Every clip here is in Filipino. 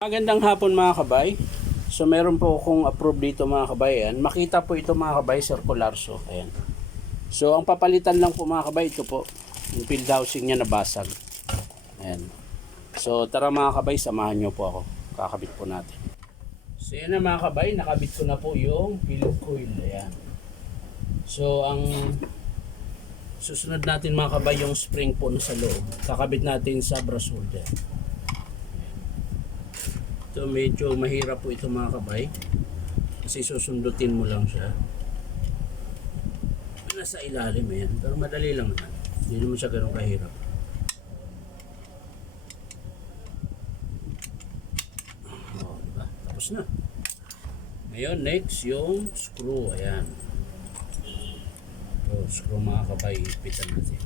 Magandang hapon mga kabay. So meron po akong approve dito mga kabayan. Makita po ito mga kabay, circular. So ayan. So ang papalitan lang po mga kabay, ito po. Yung field housing niya nabasag. Ayan. So tara mga kabay, samahan nyo po ako. Kakabit po natin. So yan na mga kabay, nakabit ko na po yung pillow coil. Ayan. So ang susunod natin mga kabay, yung spring po na sa loob. Kakabit natin sa brass holder. Ito medyo mahirap po ito mga kabay kasi susundutin mo lang siya. Nasa ilalim yan, pero madali lang naman. Hindi naman siya ganun kahirap. Diba? Tapos na. Ngayon next yung screw. Ayan. Ito screw mga kabay, ipitan natin.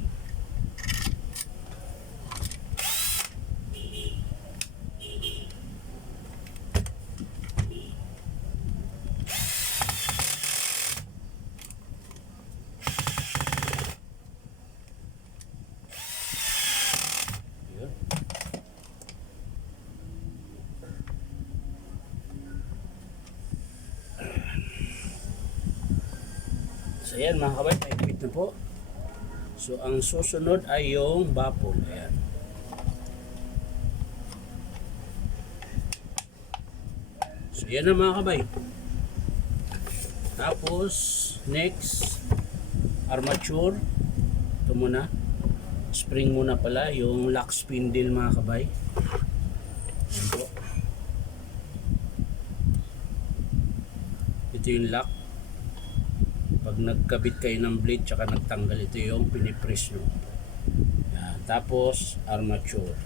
So ayan mga kabay, paipit na po. So ang susunod ay yung baffle. Ayan. So ayan na mga kabay. Tapos next armature. Ito muna. Spring muna pala, yung lock spindle mga kabay. Ayan po. Ito yung lock. Pag nagkabit kayo ng blade tsaka nagtanggal, ito yung pinipress nyo. Yan. Tapos armature.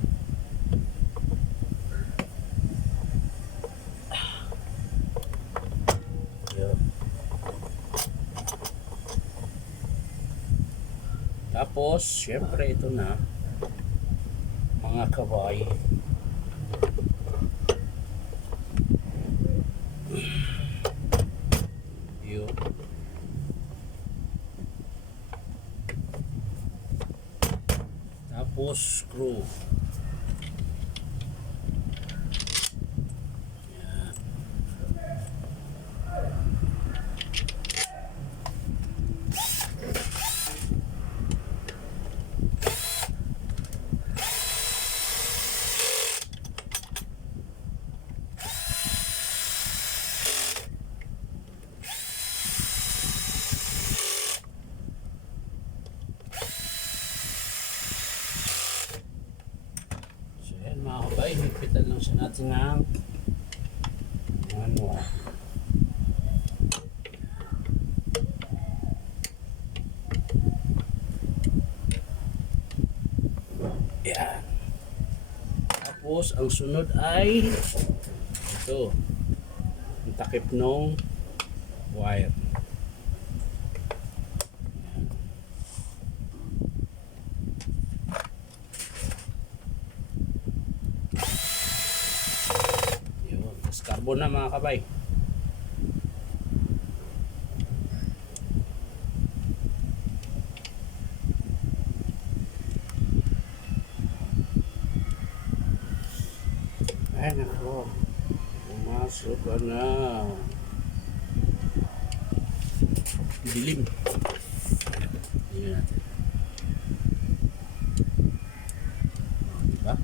Yan. Tapos syempre ito na mga kabay. Yun. Tapos screw. Yan. Mga kabay, higpitan lang siya natin ng ano. Yan. Tapos ang sunod ay ito, ang takip ng wire. Carbon na mga kabay. Ay nako, pumasok ka na. Dilim. Tingnan natin. Diba?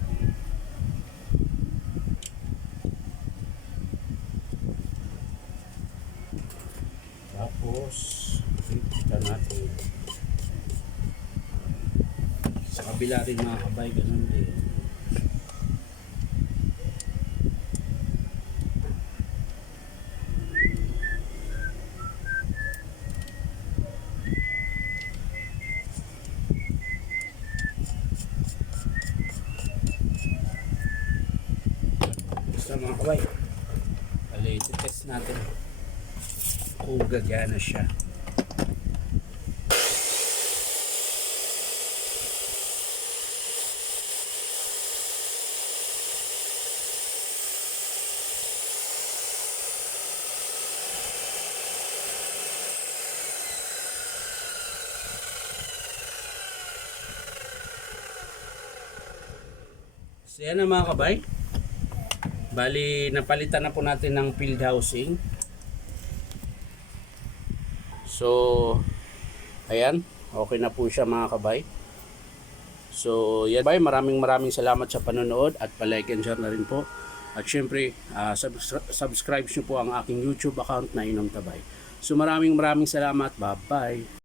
Tapos kita natin sa kabila rin mga kabay, ganun din. Basta mga kabay, test natin kung gagana siya. So yan na mga kabay, Bali, napalitan na po natin ng field housing. So, ayan, okay na po siya mga kabay. So, yan bay, maraming salamat sa panonood at pa-like and share na rin po. At syempre, subscribe nyo po ang aking YouTube account na Inom Tabay. So, maraming salamat. Bye-bye.